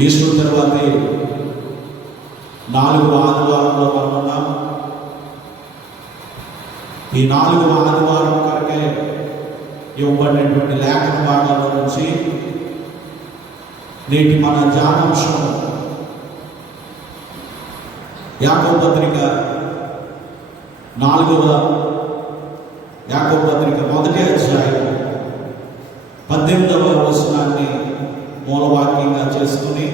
Easter తర్వాతే 4వ ఆదివారంలో మనం ఉన్నాం. ఈ 4వ ఆదివారం కొరకే ఇవ్వబడినటువంటి లేఖన భాగాల నుంచి నేటి మన ధ్యానాంశం యాకోబు పత్రిక 4వ యాకోబు పత్రిక 1వ అధ్యాయం 18వ వచనాన్ని మూలవాక్యంగా చేసుకుని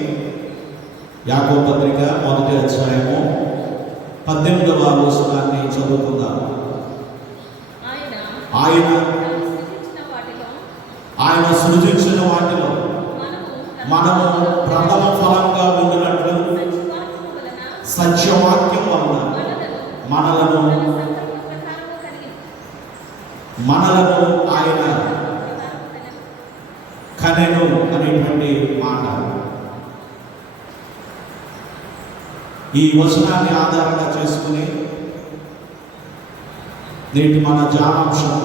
యాకోబు పత్రిక 1వ అధ్యాయము 18వ వచనాన్ని చదువుకుందాం. ఆయన సృజించిన వాటిలో మనము ప్రథమ ఫలంగా ఉండినట్లు సత్యవాక్యం వలన మనలను ఆయన కనెను అనేటువంటి మాట. ఈ వచనాన్ని ఆధారంగా చేసుకుని నేటి మన ధ్యానాంశం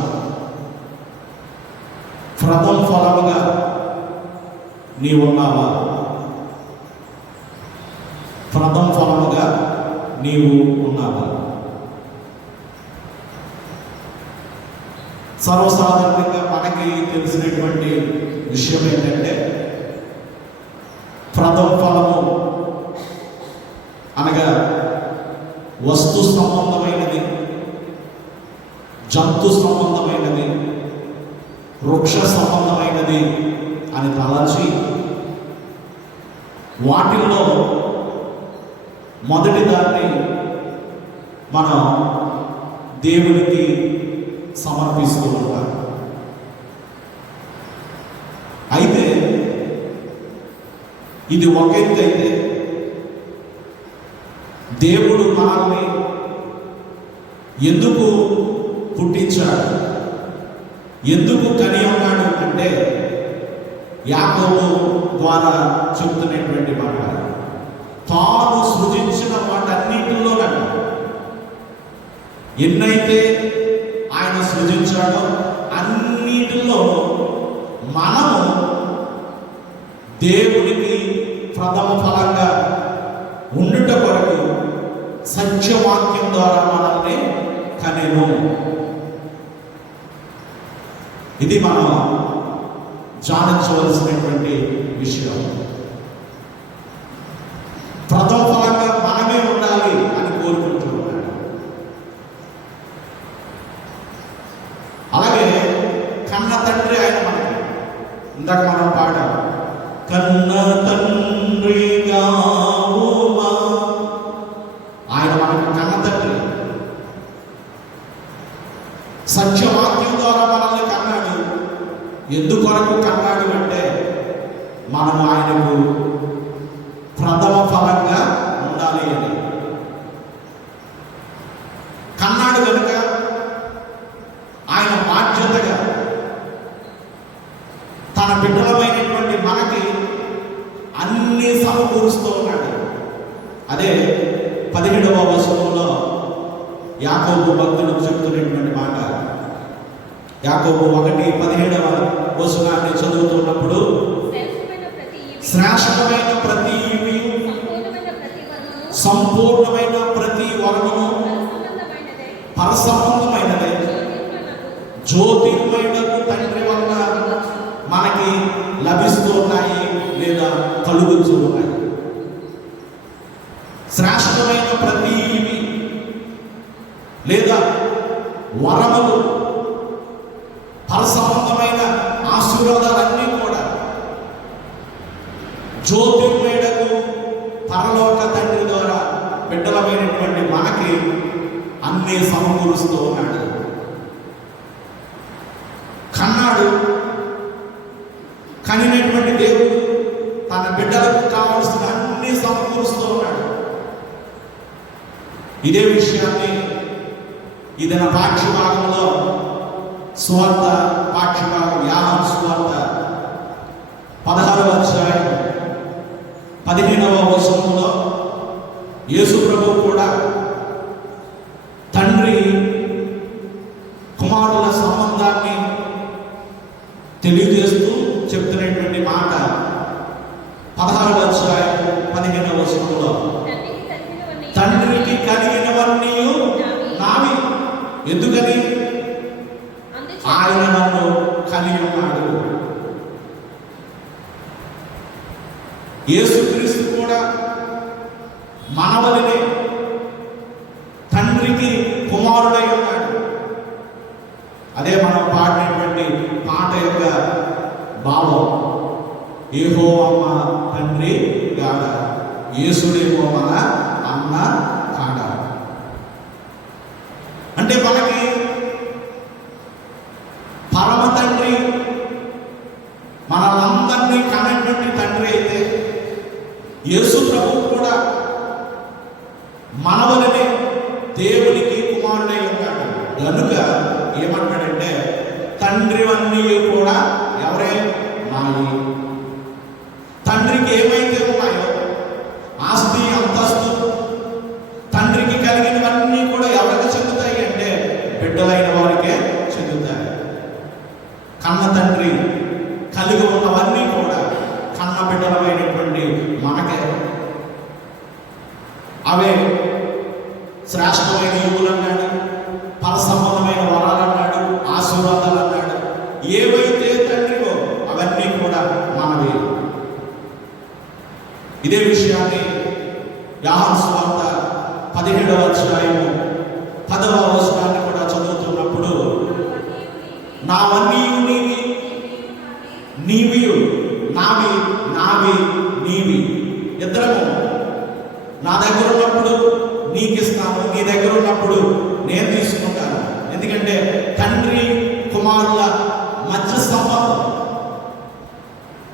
ప్రథమ ఫలముగా నీవున్నావా? ప్రథమ ఫలముగా నీవు ఉన్నావా? సర్వసాధారణంగా మనకి తెలిసినటువంటి విషయం ఏంటంటే ప్రథమ ఫలము అనగా వస్తు సంబంధమైనది, జంతు సంబంధమైనది, వృక్ష సంబంధమైనది అని తలచి వాటిల్లో మొదటి దాన్ని మనం దేవునికి సమర్పిస్తూ ఉంటాం. అయితే ఇది ఒక ఎత్తు అయితే దేవుడు మనల్ని ఎందుకు పుట్టించాడు, ఎందుకు కని ఉన్నాడు అంటే యాకోబు ద్వారా చెబుతున్నటువంటి మాట, తాను సృజించిన వాటన్నిటిలోనట ఎన్నైతే ఆయన సృజించాడో అన్నిటిలో మనము దేవునికి ప్రథమ ఫలంగా ఉండుట కొరకు సత్యవాక్యం ద్వారా మనల్ని కనెను. ఇది మనం జానించవలసినటువంటి విషయం. ప్రథమ ఫలంగా మనమే ఉండాలి అని కోరుకుంటూ ఉన్నాడు. అలాగే కన్న తండ్రి ఆయన మనకి, ఇందాక మనం పాడాం, కన్న తండ్రిగా ఆయన మనకు కన్న తండ్రి. సత్యవాక్యం ద్వారా మనల్ని కన్నాడు. ఎందుకొరకు కన్నాడు అంటే మనం ఆయనకు ప్రథమ ఫలంగా ఉండాలి అని కన్నాడు. కనుక ఆయన బాధ్యతగా తన బిడ్డలమైనటువంటి మనకి అన్ని సమకూరుస్తూ ఉన్నాడు. అదే 17వ వచనంలో యాకోబు భక్తుడు చెప్తున్నటువంటి మాట. యాకోబు 1:17వ వచనాన్ని చదువుతున్నప్పుడు, శ్రేష్టమైన ప్రతి ఈవియు, సంపూర్ణమైన ప్రతి వరమును పరసంబంధమైనదే, జ్యోతిర్మయుడు తండ్రి వల్ల మనకి లభిస్తూ ఉన్నాయి లేదా కలుగుతూ ఉన్నాయి. శ్రేష్టమైన ప్రతి ఈవి లేదా వరములు, పరసంబంధమైన ఆశీర్వాదాలన్నీ కూడా జ్యోతిర్మయుడకు పరలోక తండ్రి ద్వారా బిడ్డలమైనటువంటి మనకి అన్నీ సమకూరుస్తూ ఉన్నాడు. కన్నాడు. కనినటువంటి దేవుడు తన బిడ్డలకు కావాల్సిన అన్ని సమకూరుస్తూ ఉన్నాడు. ఇదే విషయాన్ని ఇదిన పాఠ్యభాగంలో సువార్త పాఠ్యభాగం యోహాను సువార్త 16వ అధ్యాయం 15వ వచనంలో యేసు ప్రభువు కూడా తండ్రి కుమారుల సంబంధాన్ని తెలియజేస్తూ చెప్తున్నటువంటి మాట 16వ అధ్యాయం 15వ వచనంలో తండ్రికి కలిగినవన్నీ నావి. ఎందుకని? ఆయన నన్ను కలిగి ఉన్నాడు. యేసుక్రీస్తు కూడా మనవలనే తండ్రికి కుమారుడై ఉన్నాడు. అదే మనం పాడినటువంటి పాట యొక్క భావం. యెహోవా తండ్రి గాడ, యేసుడేమో మన అన్న కాడ. అంటే మనకి పరమ తండ్రి, మనలందరినీ కనటువంటి తండ్రి అయితే యేసు ప్రభు కూడా మనవలనే దేవునికి కుమారుడై ఉన్నాడు. కనుక ఏమంటాడంటే తండ్రివన్నీ కూడా ఎవరే? నాయి. తండ్రికి ఏమైతే ఉన్నాయో ఆస్తి అంతస్తు, తండ్రికి కలిగినవన్నీ కూడా ఎవరికి చెందుతాయి అంటే బిడ్డలైన వారికే చెందుతాయి. కన్న తండ్రి కలిగి ఉన్నవన్నీ కూడా కన్న బిడ్డలమైనటువంటి మనకే. అవే శ్రేష్టమైన యువులు అన్నాడు, పరసంబంధమైన వరాలు అన్నాడు, ఆశీర్వాదాలు అన్నాడు. ఏవైతే తండ్రివో అవన్నీ కూడా మనవి. ఇదే విషయాన్ని యోహాను సువార్త 17వ అధ్యాయము 10వ వచనాన్ని కూడా చదువుతున్నప్పుడు, నావన్నీ నీవి, నీవియు నావి, నావి నీవి. ఇద్దరము నా దగ్గర ఉన్నప్పుడు నీకు ఇస్తాను, నీ దగ్గర ఉన్నప్పుడు నేను తీసుకుంటాను. ఎందుకంటే తండ్రి కుమారుల మధ్య సంబంధం.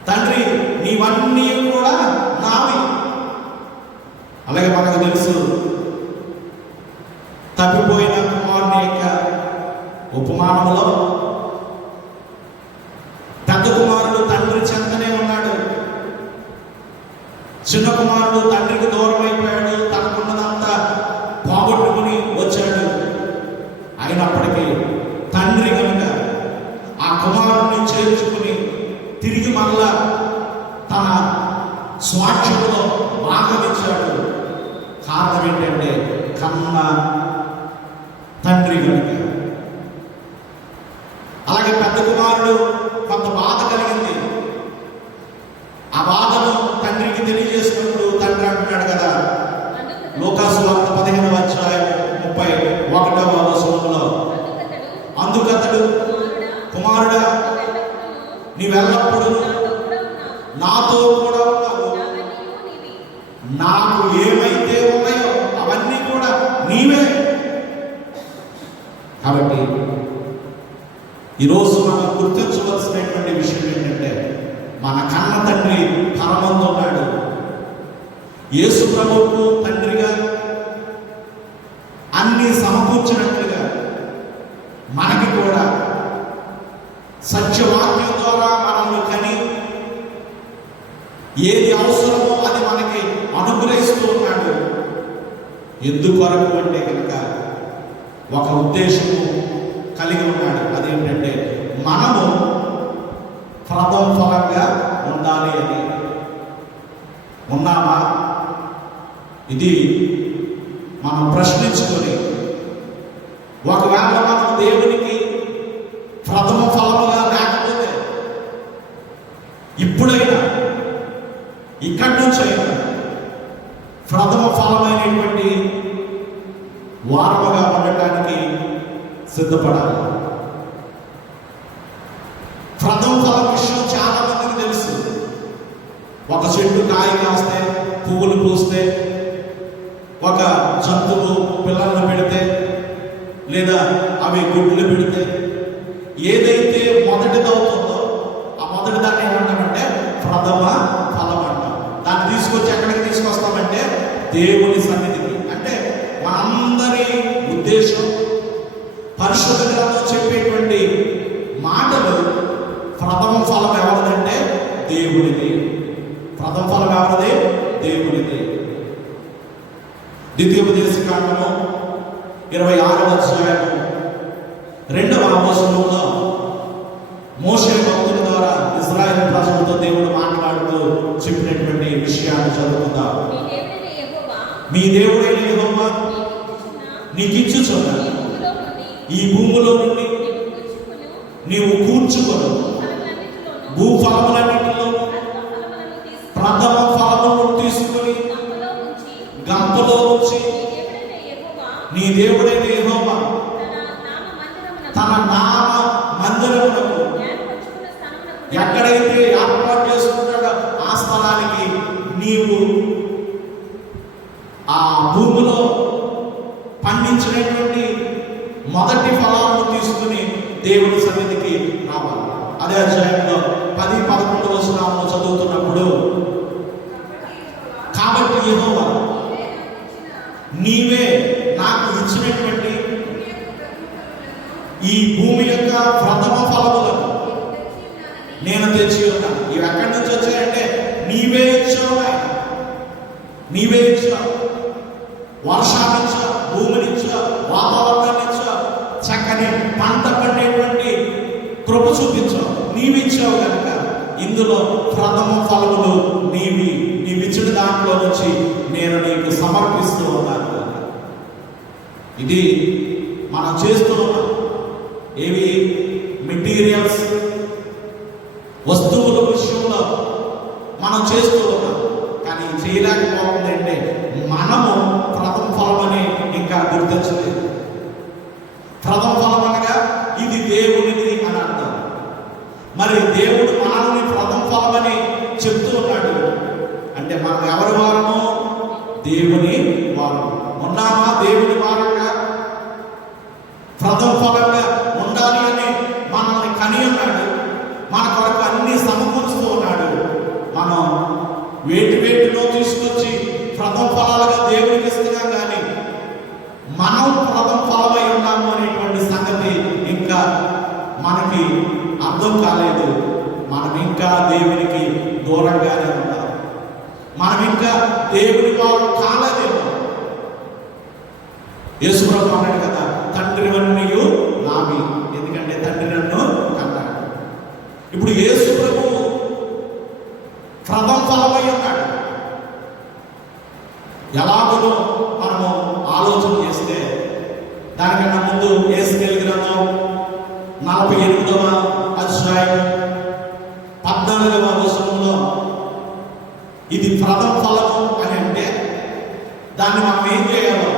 తండ్రి నీవన్నీ కూడా నావి. అలాగే మనకు తెలుసు తప్పిపోయిన కుమారుని యొక్క ఉపమానంలో పెద్ద కుమారుడు తండ్రి చెంతనే ఉన్నాడు, చిన్న కుమారుడు తండ్రికి దూరం అయిపోయాడు, తనకున్నదంతా పోగొట్టుకుని వచ్చాడు. అయినప్పటికీ తండ్రి కనుక ఆ కుమారుడిని చేర్చుకుని తిరిగి మళ్ళా తన స్వాక్షంలో భాగమిచ్చాడు. కారణం ఏంటంటే కన్న తండ్రి కనుక. అలాగే పెద్ద కుమారుడు కొంత బాధ కలిగింది. ఆ బాధను తండ్రికి తెలియజేసినప్పుడు తండ్రి అంటున్నాడు కదా, లూకాసు వార్త 15వ అధ్యాయం 31వ వచనంలో, అందుకతడు కుమారుడా నీవెల్లప్పుడు నాతో కూడా ఉన్నావు, నాకు ఏమైతే ఉన్నాయో అవన్నీ కూడా నీవే. కాబట్టి ఈరోజు మనం గుర్తించవలసినటువంటి విషయం ఏంటంటే మన కన్న తండ్రి పరమందు ఉన్నాడు. యేసు ప్రభువుకు తండ్రిగా అన్ని సమకూర్చినట్లుగా మనకి కూడా సత్యవాక్యం ద్వారా మనల్ని కని ఏది అవసరమో అది మనకి అనుగ్రహిస్తూ ఉన్నాడు. ఎందుకొరకు అంటే కనుక ఒక ఉద్దేశము కలిగి ఉన్నాడు. అదేంటంటే మనము ప్రథమ ఫలంగా ఉండాలి అని. ఉన్నామా? ఇది మనం ప్రశ్నించుకొని, ఒకవేళ మనం దేవునికి ప్రథమ ఫలముగా లేకపోతే ఇప్పుడైనా ఇక్కడి నుంచి అయినా ప్రథమ ఫలమైనటువంటి వారముగా ఉండటానికి సిద్ధపడాలి. ప్రథమ ఫలం విషయం చాలా మందికి తెలుసు. ఒక చెట్టు కాయ కాస్తే, పువ్వులు పూస్తే, ఒక జంతువు పిల్లలను పెడితే, లేదా అవి గుడ్లు పెడితే, ఏదైతే మొదటిదవుతుందో ఆ మొదటి దాన్ని ఏమంటామంటే ప్రథమ ఫలం అంటాం. దాన్ని తీసుకొచ్చి ఎక్కడికి తీసుకొస్తామంటే దేవుని సన్నిధికి. అంటే మనందరి ఉద్దేశం పరిశుద్ధ గ్రంథం చెప్పేటువంటి మాటలు ప్రథమ ఫలం ఎవరిదంటే దేవునిది. ప్రథమ ఫలం ఎవరిది? దేవునిది. ద్వితీయోపదేశకాండము 26వ అధ్యాయం 2వ వచనంలో మోషే భక్తుల ద్వారా ఇశ్రాయేలు ప్రజలతో దేవుడు మాట్లాడుతూ చెప్పినటువంటి విషయాన్ని చదువుకుందాం. మీ దేవుడైన యెహోవా నీకిచ్చుచున్న ఈ భూమిలో నుండి నీవు కూర్చుకొను భూఫలములన్నిటిలో ప్రథమ ఫలములను తీసుకొని గంపలో ఉంచి నీ దేవుడైన యెహోవా తన నామ మందిరమునకు ఎక్కడైతే ఏర్పాటు చేసుకుంటాడో ఆ స్థలానికి నీవు ఆ భూమిలో పండించినటువంటి మొదటి ఫలాలను తీసుకుని దేవుని సన్నిధికి రావాలి. అదే అధ్యాయంలో 10-11 వచనాలను చదువుతున్నప్పుడు, కాబట్టి యెహోవా నీవే నాకు ఇచ్చినటువంటి ఈ భూమి యొక్క ప్రథమ ఫలములను నేను తెచ్చి ఉన్నాను. ఇవి ఎక్కడి నుంచి వచ్చాయంటే నీవే ఇచ్చావు ఆయన, నీవే ఇచ్చావు. వర్షాన్ని ఇచ్చావు, భూమిని ఇచ్చావు, వాతావరణాన్ని ఇచ్చావు, చక్కని పంట పండేటువంటి కృప చూపించావు, నీవిచ్చావు కనుక ఇందులో ప్రథమ ఫలములు నీవిచ్చిన దాంట్లో నుంచి నేను నీకు సమర్పిస్తూ ఉన్నాను. ఇది మనం చేస్తూ ఉన్నాం. ఏవి మెటీరియల్స్, వస్తువుల విషయంలో మనం చేస్తూ ఉన్నాం. కానీ చేయలేకపోతుంది అంటే మనము ప్రథమ ఫలమని ఇంకా గుర్తించలేదు. ప్రథమ ఫలం అనగా ఇది దేవునిది అని అర్థం. మరి దేవుడు మనల్ని ప్రథమ ఫలమని చెప్తూ ఉన్నాడు అంటే మనం ఎవరి వారము? దేవుని వారం. ఉన్నామా దేవుని వారంగా? ప్రథమ ఫలంగా ఉండాలి అని మనల్ని కని ఉన్నాడు. మన కొరకు అన్ని సమకూరుస్తూ ఉన్నాడు. మనం వేటిలో తీసుకొచ్చి ప్రథమ ఫలాలుగా దేవునికి ఇస్తున్నాం, కానీ మనం ప్రథమ ఫలమై ఉన్నాము అనేటువంటి సంగతి ఇంకా మనకి అర్థం కాలేదు. మనం ఇంకా దేవునికి దూరంగానే ఉన్నాం. మనం ఇంకా దేవుని వారు కాలేదేమో. యేసు ప్రభు అన్నాడు కదా, తండ్రివన్నీ నావి, ఎందుకంటే తండ్రి నన్ను కన్నాడు. ఇప్పుడు యేసు ప్రభు ప్రథమ ఫలమై ఉన్నాడు. ఎలాగో మనము ఆలోచన చేస్తే దానికన్నా ముందు యేసుకేలు గ్రంథం 48వ అధ్యాయం 14వ వచనంలో ఇది ప్రథమ ఫలము అని అంటే దాన్ని మనం ఏం చేయాలో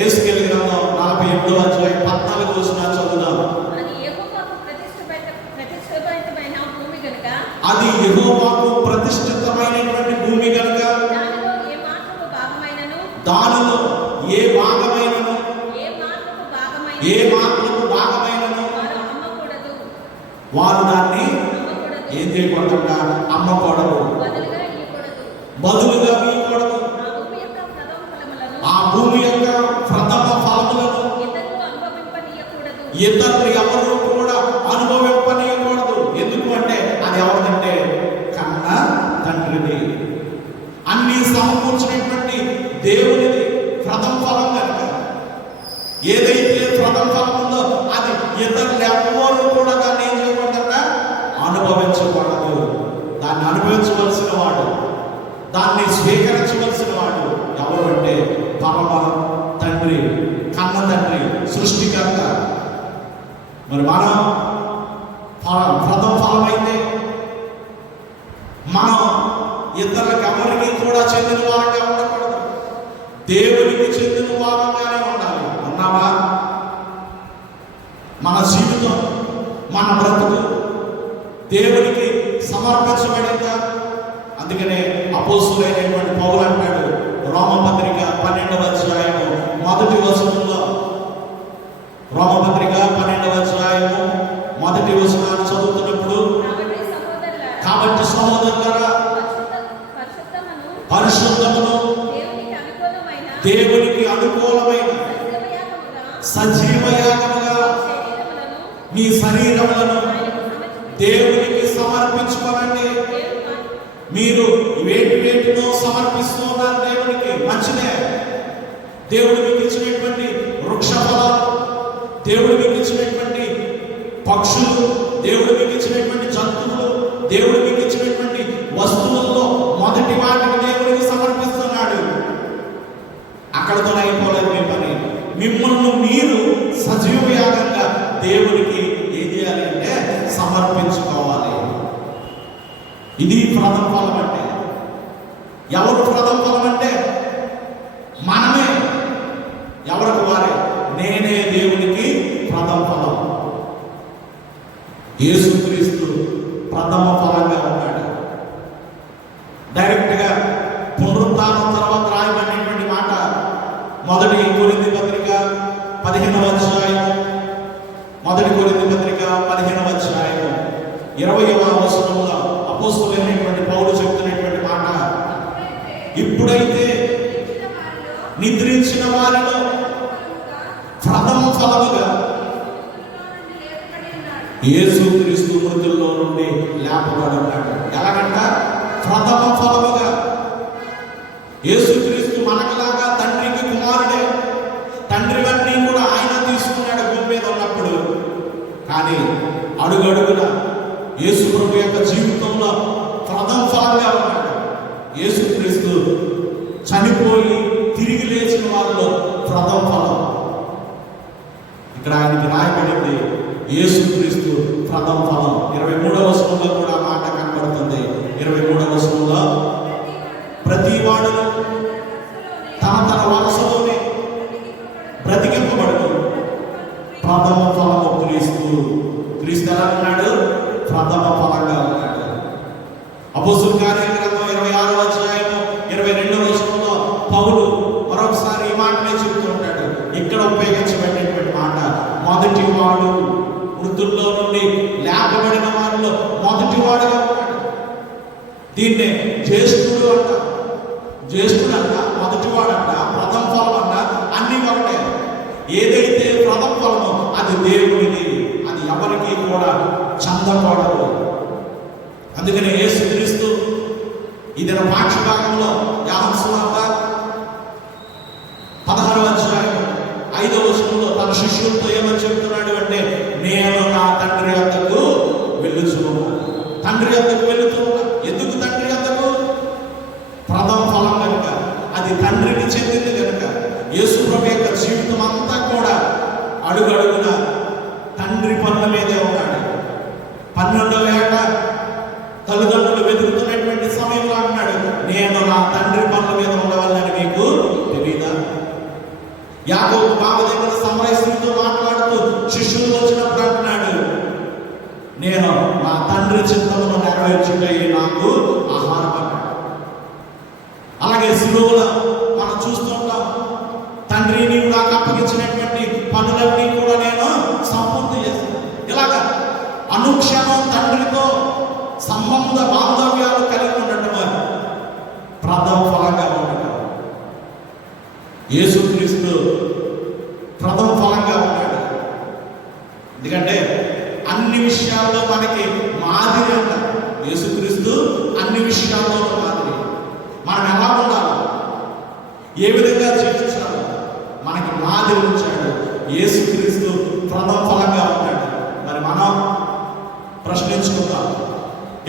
యేసుకేలు గ్రంథం 48వ అధ్యాయం 14వ వచనం చదువుదాం. అది యెహోవాకు ప్రతిష్ఠితమైనటువంటి భూమి కనుక దానిలో ఏ భాగమైనను వారు దాన్ని ఏం చేయకూడదు? అమ్మకూడదు, బదులుగా ఇవ్వకూడదు. ఆ భూమి యొక్క ప్రథమ ఫలములను ఇతరులు ఎవరు కూడా అనుభవింపనీయకూడదు. ఎందుకు అంటే అది ఎవరిదంటే కన్న తండ్రిది, అన్ని సమకూర్చినటువంటి దేవునిది ప్రథమ ఫలం కనుక. ఏదైతే ప్రథమ ఫలం ఉందో అది ఇతరులు ఎవరు కూడా దాన్ని ఏం చేయకూడదంట? అనుభవించకూడదు. దాన్ని అనుభవించవలసిన వాడు, దాన్ని స్వీకరించవలసిన వాడు ఎవరు అంటే పరమ తండ్రి, కన్న తండ్రి, సృష్టికర్త. మరి మనం ప్రథమ ఫలం అయితే మనం ఇతరులకు ఎవరికి కూడా చెందిన వారంగా ఉండకూడదు, దేవునికి చెందిన వారంగానే ఉండాలి. ఉన్నామా? మన జీవితం, మన బ్రతుకు దేవునికి సమర్పించబడిందా? అందుకనే అపోస్తులైనటువంటి పౌలు అంటాడు రోమపత్రిక 12వ అధ్యాయము 1వ వచనంలో, రోమపత్రిక 12వ అధ్యాయము 1వ వచనాన్ని చదువుతున్నప్పుడు, కాబట్టి సహోదరులారా పరిశుద్ధమును దేవునికి అనుకూలమైన సజీవయాగముగా మీ శరీరములను దేవునికి సమర్పించుకోనండి. మీరు వేటిలో సమర్పిస్తున్నారు దేవునికి? మంచిదే. దేవుడు మీకు ఇచ్చినటువంటి వృక్ష ఫలాలు, దేవుడు మీకు ఇచ్చినటువంటి పక్షులు, దేవుడు మీకు ఇచ్చినటువంటి జంతువులు, దేవుడు మీకు ఇచ్చినటువంటి వస్తువుల్లో మొదటి సమర్పించుకోవాలి. ఇది ప్రథమ ఫలం అంటే. ఎవరు ప్రథమ ఫలం అంటే మనమే. ఎవరికి వారే. నేనే దేవునికి ప్రథమ ఫలం. యేసుక్రీస్తు ప్రథమ ఫలంగా ఉన్నాడు. డైరెక్ట్గా పునరుద్ధానం తర్వాత రాయబడినటువంటి మాట మొదటి కొరింథీ పత్రిక 15వ అధ్యాయం, మొదటి కొరింథీ పత్రిక 15వ అధ్యాయం 20వ వచనంలో అపోస్తలుడైనటువంటి పౌలు చెప్తున్నటువంటి మాట, ఇప్పుడైతే నిద్రించిన వారిలో ప్రథమ ఫలముగా యేసుక్రీస్తు మృతుల్లో నుండి లేపబడి ఉన్నాడు. ఎలాగంట? ప్రథమ ఫలముగా. యేసుక్రీస్తు మనకులాగా తండ్రికి కుమారుడే. తండ్రివన్నీ కూడా ఆయన తీసుకున్నాడు భూమి మీద ఉన్నప్పుడు. కానీ అడుగడుగున యేసు ప్రభు యొక్క జీవితంలో ప్రథమ ఫలంగా ఉన్నాడు. యేసుక్రీస్తు చనిపోయి తిరిగి లేచిన వారిలో ప్రథమ ఫలం. ఇక్కడ ఆయనకి రాయబడింది యేసుక్రీస్తు ప్రథమ ఫలం. 23వ వచనంలో కూడా మాట కనబడుతుంది. 23వ వచనంలో, ప్రతి వాడు తన తన వరుసలోనే బ్రతికింపబడు ప్రథమ ఫలము క్రీస్తు. క్రీస్తు ఎలా ఉన్నాడు? ప్రథమ ఫలంగా ఉన్నాడు. అపోస్తలుల కార్యాల గ్రంథం 26వ అధ్యాయం 22వ వచనంలో పౌలు మరొకసారి ఈ మాటనే చెబుతూ ఉంటాడు. ఇక్కడ ఉపయోగించబడినటువంటి మాట, మొదటి వాడు, మృతుల్లో నుండి లేపబడిన వారిలో మొదటి వాడుగా ఉన్నాడు. దీన్నే జ్యేష్ఠుడు అంట. జ్యేష్ఠుడు అంట, మొదటివాడంట, ప్రథమ ఫలం అంట, అన్ని ఒకటే. ఏదైతే ప్రథమ ఫలమో అది దేవుడిది. అది ఎవరికి కూడా చెందకూడదు. అందుకనే యేసుక్రీస్తు ఇదిన పాఠ్య భాగంలో యోహాను సువార్త 16వ అధ్యాయం 5వ వచనంలో తన శిష్యులతో ఏమని చెప్తున్నాడు అంటే, నేను నా తండ్రి వద్దకు వెళ్ళుచున్నాను. తండ్రి వద్దకు వెళుతున్నా. ఎందుకు తండ్రి వద్దకు? ప్రథమ ఫలం కనుక, అది తండ్రికి చెందింది కనుక. యేసు ప్రభు యొక్క జీవితం అంతా కూడా అడుగడుగున తండ్రి పనుల మీదే ఉన్నాడు. 12వ ఏట తల్లిదండ్రులు వెతుకుతున్నటువంటి సమయంలో అన్నాడు, నేను నా తండ్రి పనుల మీద ఉండవాలని మీకు తెలీదా? యాకోబు బాబు దగ్గర సమరయ స్త్రీతో మాట్లాడుతూ శిష్యులు వచ్చినప్పుడు అంటున్నాడు, నేను నా తండ్రి చిత్తమును నెరవేర్చుటై నాకు ఆహారం అన్నాడు. అలాగే సిలువలో మనం చూస్తుంటాం, తండ్రి నీవు నాకు అప్పగించినటువంటి పనులన్నీ కూడా నేను సంపూర్తి చేస్తాను. ఇలాగ అనుక్షణం తండ్రితో సంబంధ బాంధవ్యాలు కలిగి ఉండటం ప్రథమ ఫలంగా ఉండటం. యేసుక్రీస్తు ప్రథమ ఫలంగా ఉన్నాడు. ఎందుకంటే అన్ని విషయాల్లో మనకి మాదిరి అంట. యేసుక్రీస్తు అన్ని విషయాల్లో మాదిరి. మనం ఎలా ఉండాలి, ఏ విధంగా జీవించాలి, మనకి మాదిరి ఉంచాడు. యేసుక్రీస్తు ప్రథమ ఫలంగా ఉంటాడు. మరి మనం ప్రశ్నించుకుందాం.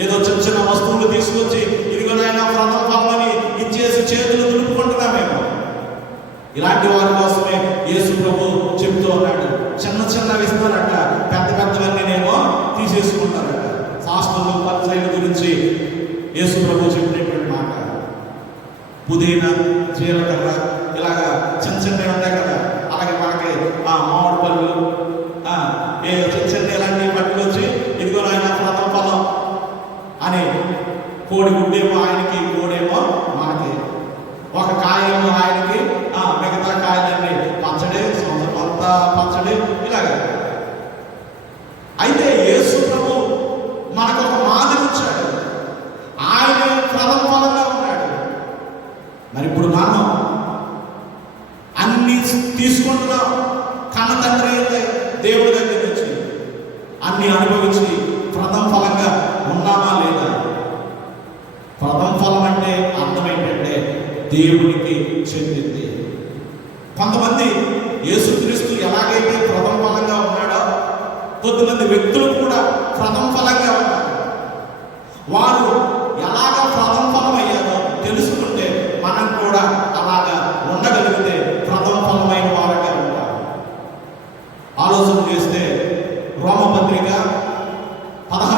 ఏదో చిన్న చిన్న వస్తువులు తీసుకొచ్చి ఇదిగో నాయనా ప్రథమ ఫలమని ఇచ్చేసి చేతులు దులుపుకుంటున్నామేమో. ఇలాంటి వారి కోసమే యేసు ప్రభు చెప్తూ ఉన్నాడు, చిన్న చిన్నవి ఇస్తారట, పెద్ద పెద్దవన్నీనేమో తీసేసుకుంటారట. శాస్త్రులు పరిచర్యల గురించి యేసు ప్రభు చెప్పినటువంటి మాట, పుదీనా, జీలకర్ర, ఇలాగా చిన్న చిన్నవి ఉంటాయి కదా. అలాగే మనకి మామిడి పళ్ళు, చిన్న చిన్న ఇలాంటివి పట్టుకొచ్చి ఇదిగో ఆయన ప్రథమ ఫలం అని, కోడి గుడ్డేమో ఆయనకి, కోడేమో మనకి, ఒక కాయేమో ఆయనకి, మిగతా కాయలన్నీ పచ్చడి, సంవత్సరం అంతా పచ్చడి, ఇలాగా. అయితే యేసు ప్రభు మనకు ఒక మాదిరి ఇచ్చాడు. ఆయన ప్రథమ ఫలంగా ఉన్నాడు. మరి ఇప్పుడు మనం అన్ని తీసుకుంటున్నాం. కన్న తండ్రి అయితే దేవుడి దగ్గర నుంచి అన్ని అనుభవించి ప్రథమ ఫలంగా ఉన్నామా లేదా? ప్రథమ ఫలం అంటే అర్థం ఏంటంటే దేవునికి చెందింది. కొంతమంది యేసుక్రీస్తు ఎలాగైతే ప్రథమ ఫలంగా ఉన్నాడో, కొద్దిమంది వ్యక్తులు కూడా ప్రథమ ఫలంగా ఉన్నారు. వారు ఎలాగ ప్రథమ ఫలం అయ్యారో తెలుసుకుంటే మనం కూడా అలాగా ఉండగలిగితే ప్రథమ ఫలమైన వారంగా ఉంటాం. ఆలోచన చేస్తే రోమపత్రిక 16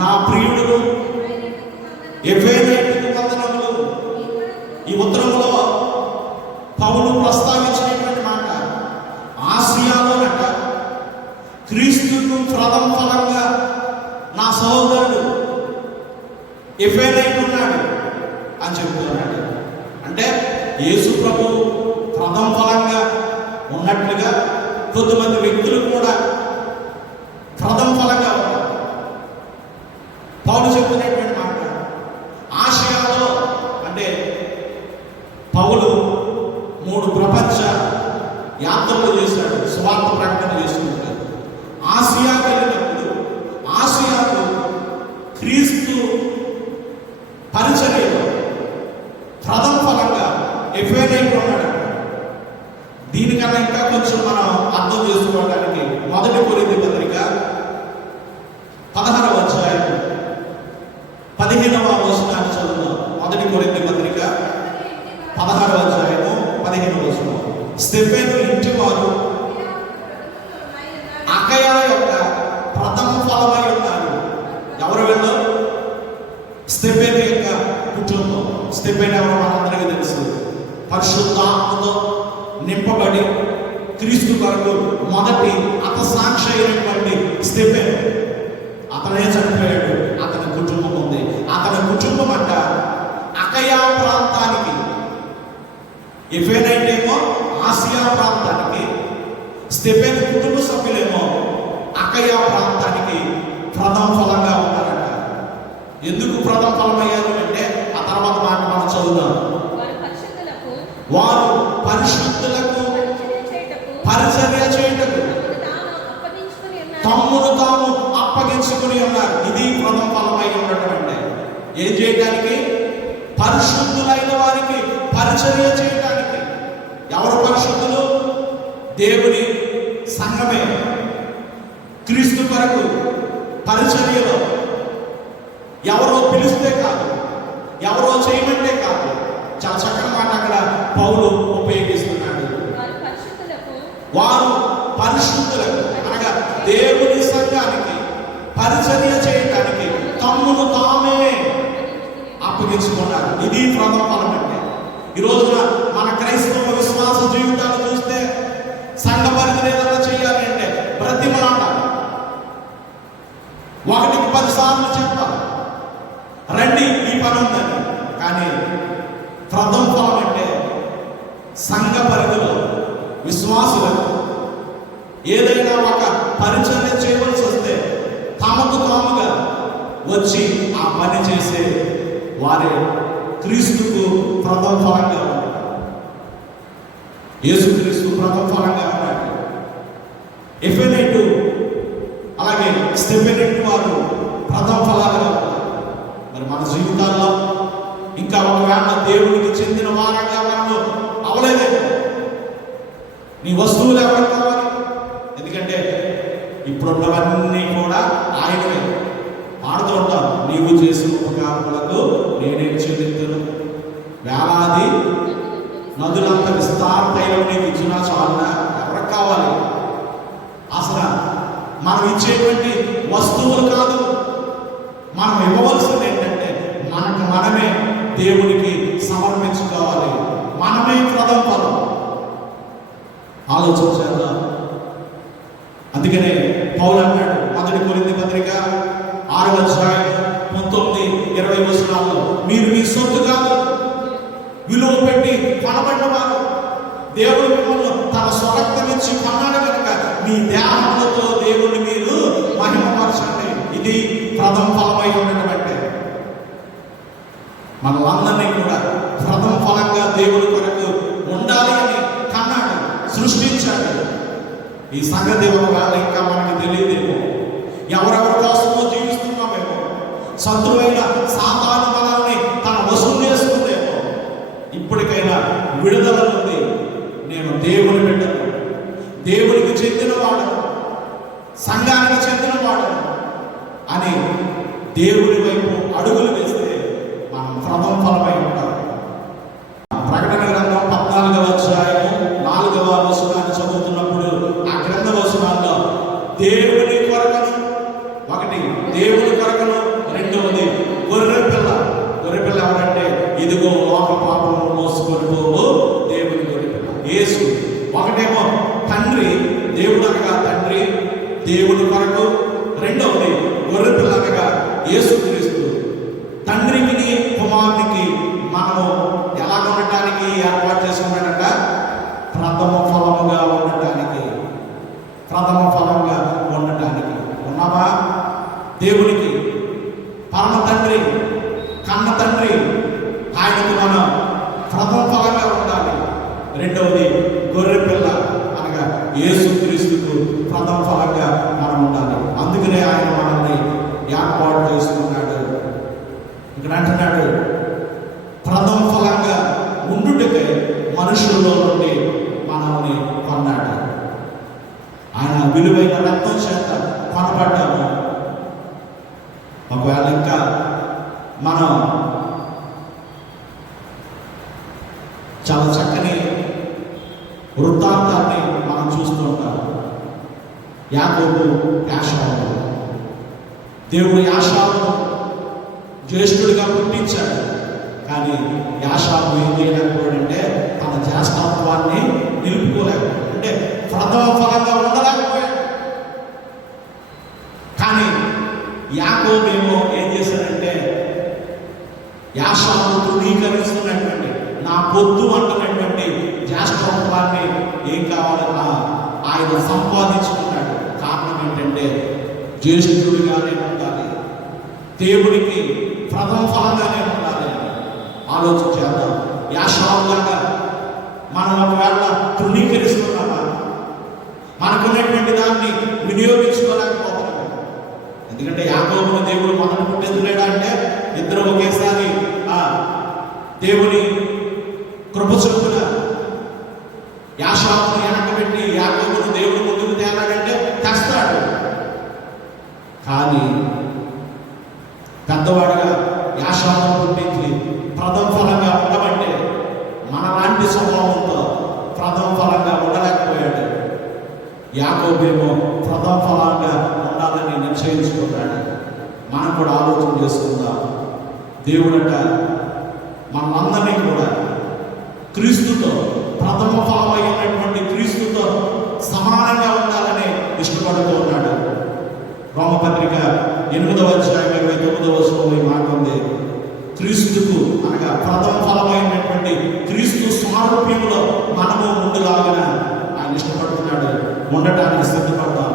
నా ప్రియుడును ఎఫెసీయులకు వందనములు. ఈ ఉత్తరంలో పౌలు ప్రస్తావించినటువంటి మాట ఆసియాలోనట క్రీస్తుకు ప్రథమ ఫలంగా నా సహోదరుడు ఎఫెసీయుడు ఉన్నాడు అని చెప్తున్నాడు. అంటే యేసు ప్రభు ప్రథమ ఫలంగా ఉన్నట్లుగా కొంతమంది వ్యక్తులు కూడా ప్రథమ ఫలంగా ఉన్నారు. పౌలు చెప్తున్నటువంటి మాట ఆసియాలో అంటే పౌలు 3 ప్రపంచ యాత్రలు చేశాడు, సువార్త ప్రకటన చేసుకుంటాడు. ఆసియాకి వెళ్ళినప్పుడు ఆసియాకు క్రీస్తు పరిచర్యలో ప్రథమ ఫలంగా ఎఫెసీయుడు ఉన్నాడు. దీనికన్నా ఇంకా కొంచెం మనం అర్థం చేసుకోవడానికి 1 కొరింథీ పత్రిక 16వ అధ్యాయం 15వ వచనాన్ని చదువుదాం. 1 కొరింథీ పత్రిక 16వ అధ్యాయము 15వ వచనం. స్టెఫెను ఇంటి వారు అకయ యొక్క ప్రథమ ఫలమై ఉన్నారు. ఎవరు వీళ్ళు? స్టెఫెను యొక్క కుటుంబం. స్టెఫెను ఎవరో మనందరికీ తెలుసు. పరిశుద్ధాత్మతో నింపబడి క్రీస్తు కొరకు మొదటి హతసాక్షి అయినటువంటి స్టెఫెను, అతనే చనిపోయాడు. అతని కుటుంబం ఉంది. అతని కుటుంబం అంట అకయా ప్రాంతానికి, ఎఫెసీయుడు ఏమో ఆసియా ప్రాంతానికి, స్టెఫెను కుటుంబ సభ్యులేమో అకయా ప్రాంతానికి ప్రథమ ఫలంగా ఉన్నారట. ఎందుకు ప్రథమ ఫలం అయ్యారు అంటే ఆ తర్వాత మాట మనం చదువుదాం. వారు పరిశుద్ధులకు పరిచర్య చేయుటకు తమ్మును తాము అప్పగించుకుని ఉన్నారు. ఇది ప్రథమ ఫలమై ఉండటం అంటే ఏం చేయడానికి? పరిశుద్ధులైన వారికి పరిచర్య చేయడానికి. ఎవరు పరిశుద్ధులు? దేవుని సంఘమే. క్రీస్తు కొరకు పరిచర్యలో ఎవరో పిలిస్తే కాదు, ఎవరో చేయమంటే కాదు. చాలా చక్కని మాట అక్కడ పౌలు ఉపయోగిస్తున్నాడు. వారు పరిశుద్ధులకు అనగా దేవుని సంఘానికి పరిచర్య చేయడానికి తమ్మును తామే అప్పగించుకున్నారు. ఇది ప్రథమ ఫలం అంటే. ఈ రోజున మన క్రైస్తవ విశ్వాస జీవితాలు చూస్తే సంఘ పరిధిని ఏదైనా చేయాలి అంటే బ్రతిమలాడాలి, 1కి 10 సార్లు చెప్పాలి, రండి ఈ పని ఉందని. కానీ ప్రథమ ఫలం అంటే సంఘ పరిధిలో విశ్వాసులకు ఏదైనా ఒక పరిచర్య చేయవలసి వస్తే తమకు తాముగా వచ్చి ఆ పని చేసే వారే క్రీస్తుకు ప్రథమ ఫలంగా ఉంటారు. యేసుక్రీస్తు ప్రథమ ఫలంగా ఉన్నాడు. ఎఫెసీయుడు అలాగే స్టెఫెను వారు ప్రథమ ఫలాలుగా ఉన్నారు. మరి మన జీవితాల్లో ఇంకా ఒకవేళ దేవునికి చెందిన వారంగా మనము అవలేదేమో. నీ వస్తువులు ఎవరికి కావాలి? ఎందుకంటే ఇప్పుడున్నవన్నీ కూడా ఆయనవే. పాడుతూ ఉంటాం, నీవు చేసిన ఉపకారములకు నేనేం చెల్లింతును, వేలాది నదులంత విస్తారతైన నీకు ఇచ్చినా చాలునా? ఎవరికి కావాలి? అసలు మనం ఇచ్చేటువంటి వస్తువులు కాదు, మనం ఇవ్వవలసింది ఏంటంటే మనకు మనమే దేవునికి సమర్పించుకోవాలి. మనమే ప్రథమ ఫలం. ఆలోచించేద్దాం. అందుకనే పౌలు అన్నాడు 1 కొరింథీ పత్రిక 6వ అధ్యాయం 19-20 వచనాల్లో, మీరు మీ సొత్తు కాదు, విలువ పెట్టి కొనబడిన వారు, దేవుడు మిమ్మల్ని తన స్వరక్తం ఇచ్చి కొన్నాడు కనుక మీ దేహములతో దేవుని మీరు మహిమపరచండి. ఇది ప్రథమ ఫలమై ఉండటం అంటే. మనలందరినీ కూడా ప్రథమ ఫలంగా దేవుని కొరకు ఉండాలి అని కన్నాడు, సృష్టించాడు. ఈ సంగతి ఒకవేళ ఇంకా మనకి తెలియదేమో, ఎవరెవరి కోసమో జీవిస్తున్నామేమో, శత్రువైన సాతాను మనల్ని తన వశం చేసుకుందేమో. ఇప్పటికైనా విడుదల ఉంది. నేను దేవుని బిడ్డను, దేవునికి చెందిన వాడను, సంఘానికి చెందిన వాడను అని దేవుని వైపు అడుగులు వేస్తే మనం ప్రథమ ఫలమై ఉంటాం. ప్రకటన గ్రంథం 14వ అధ్యాయము 4వ వచనాన్ని చదువుతున్నప్పుడు ఆ గ్రంథ వచనాల్లో దేవుని కొరకను, ఒకటి దేవుని కొరకను లోక పాపము మోసుకొని పోవు దేవుని గొర్రెపిల్ల యేసు. ఒకటేమో తండ్రి, దేవుడు అనగా తండ్రి దేవుని కొరకు. రెండవది గొర్రెపిల్ల అనగా యేసుక్రీస్తు. తండ్రికి కుమారునికి మనము ఎలా ఉండటానికి ఏర్పాటు చేసుకున్నాడట? ప్రథమ ఫలముగా ఉండటానికి. ప్రథమ ఫలంగా ఉండటానికి ఉన్నావా? దేవునికి పరమ తండ్రి, కన్న తండ్రి, ఆయనకు మనం ప్రథమ ఫలంగా ఉండాలి. రెండవది గొర్రెపిల్ల అనగా యేసుక్రీస్తుకు ప్రథమ ఫలంగా మనం ఉండాలి. అందుకనే ఆయన మనల్ని ఏర్పాటు చేసుకున్నాడు. ఇక్కడ అంటున్నాడు, ప్రథమ ఫలంగా ఉండుటకై మనుషుల్లో నుండి మనల్ని కొన్నాడు. ఆయన విలువైన రక్తం చేత కొనబడ్డాము. ఒకవేళ ఇంకా మనం చాలా చక్కని వృత్తాంతాన్ని మనం చూస్తూ ఉంటాం. యాకోబు, యాషావు. దేవుడు యాషావును జ్యేష్ఠుడిగా పుట్టించాడు. కానీ యాషావు ఏం చేయలేకపోయాడంటే తన జ్యేష్ఠత్వాన్ని నిలుపుకోలేకపోయాడు. అంటే ప్రథమ ఫలంగా ఉండలేకపోయాడు. కానీ యాకోబు ఏమో ఏం చేశాడంటే యాషావు తృణీకరిస్తున్నటువంటి, నా పొద్దు అంటున్నటువంటి జ్యేష్ఠత్వాన్ని ఏం కావాలన్నా ఆయన సంపాదించుకున్నాడు. కారణం ఏంటంటే జ్యేష్ఠుడిగానే ఉండాలి, దేవుడికి ప్రథమ ఫలంగానే ఉండాలి. ఆలోచించేద్దాం. యాషావులాగా మనం ఒకవేళ తృణీకరిస్తున్నామా? మనకున్నటువంటి దాన్ని వినియోగించుకోలేకపోతున్నాము. ఎందుకంటే యాకోబును దేవుడు మొదట పుట్టెందులేడా అంటే ఇద్దరు ఒకేసారి దేవుని కృప చొప్పున యాషావును వెనకబెట్టి యాకోబును దేవుడు ముందుకు తేలాడంటే తెస్తాడు. కానీ పెద్దవాడుగా యాషావును పుట్టించి ప్రథమ ఫలంగా ఉండమంటే మనలాంటి స్వభావంతో ప్రథమ ఫలంగా ఉండలేకపోయాడు. యాకోబేమో ప్రథమ ఫలంగా ఉండాలని నిశ్చయించుకున్నాడు. మనం కూడా ఆలోచన చేసుకుందాం. దేవుడట మనందరినీ కూడా క్రీస్తుతో, ప్రథమ ఫలమైనటువంటి క్రీస్తుతో సమానంగా ఉండాలని ఇష్టపడుతూ ఉన్నాడు. రోమపత్రిక 8వ అధ్యాయం 29వ వచనంలో ఈ మాట ఉంది. క్రీస్తుకు అనగా ప్రథమ ఫలమైనటువంటి క్రీస్తు స్వారూప్యంలో మనము ముందులాగిన ఆయన ఇష్టపడుతున్నాడు. ఉండటానికి సిద్ధపడదాం.